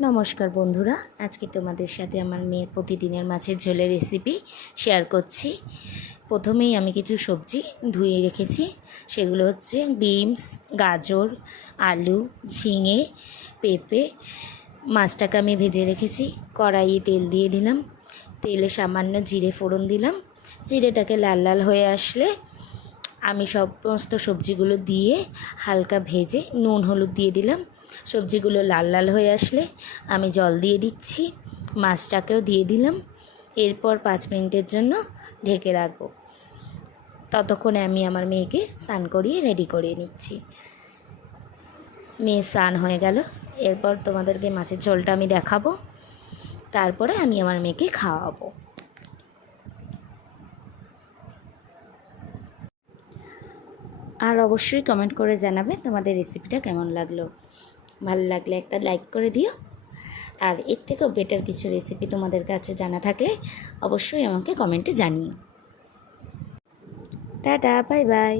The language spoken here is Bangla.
নমস্কার বন্ধুরা, আজকে তোমাদের সাথে আমার মেয়ের প্রতিদিনের মাছের ঝোলের রেসিপি শেয়ার করছি। প্রথমেই আমি কিছু সবজি ধুয়ে রেখেছি। সেগুলো হচ্ছে বিনস, গাজর, আলু, ঝিঙে, পেঁপে। মাছটাকে আমি ভেজে রেখেছি। কড়াইয়ে তেল দিয়ে দিলাম। তেলে সামান্য জিরে ফোড়ন দিলাম। জিরেটাকে লাল লাল হয়ে আসলে আমি সমস্ত সবজিগুলো দিয়ে হালকা ভেজে নুন হলুদ দিয়ে দিলাম। সবজিগুলো লাল লাল হয়ে আসলে আমি জল দিয়ে দিচ্ছি। মাছটাকেও দিয়ে দিলাম। এরপর 5 মিনিটের জন্য ঢেকে রাখবো। ততক্ষণে আমি আমার মেয়েকে স্নান করিয়ে রেডি করে নিচ্ছি। মেয়ে স্নান হয়ে গেল। এরপর তোমাদেরকে মাছের ঝোলটা আমি দেখাবো। তারপরে আমি আমার মেয়েকে খাওয়াবো। আর অবশ্যই কমেন্ট করে জানাবে তোমাদের রেসিপিটা কেমন লাগলো। ভালো লাগলে একটা লাইক করে দিও। আর এর থেকেও বেটার কিছু রেসিপি তোমাদের কাছে জানা থাকলে অবশ্যই আমাকে কমেন্টে জানিও। Tata, bye bye.